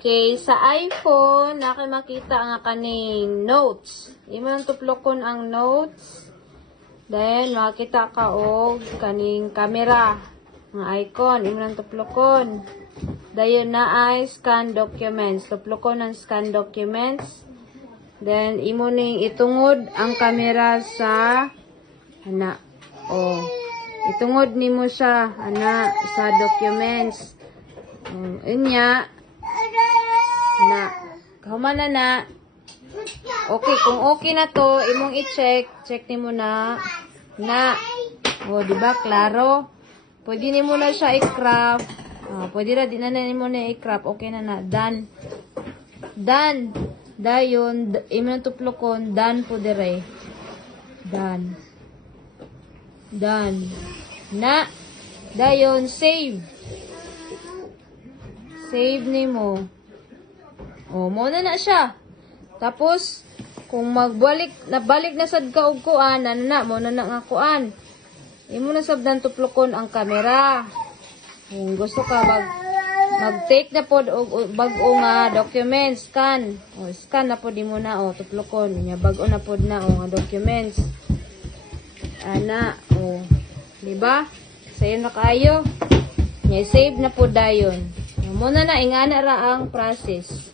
Okay, sa iPhone, makita nga kaning notes. Imo nang tuplokon ang notes. Then, makita ka og kaning camera. Ang icon, imo nang tuplokon. Dayon na ay scan documents. Tuplokon ang scan documents. Then, imo ning itungod ang camera sa ana. Oh. Itungod nimo siya ana sa documents. Inya na kahuman na okay, kung okay na to imong i-check nimo na oh di ba klaro, pwede nimo na siya i-crop, pwede ra din na nimo na i-crop, okay na done dayon imong tuplokon done po dire done na dayon save nimo. Oh, mo na siya. Tapos, kung nabalik na sad ka og kuan, mo na nga kuan. Imo na sabdan tuplokon ang camera. Kung gusto ka mag-take na pod og bag-o nga document, scan. Oh, scan na pod imo na tuplokon. Nya bag-o na pod na nga documents. Ana, di ba? Sayo na kayo. Nya save na pod dayon. Mo na ingana ra ang process.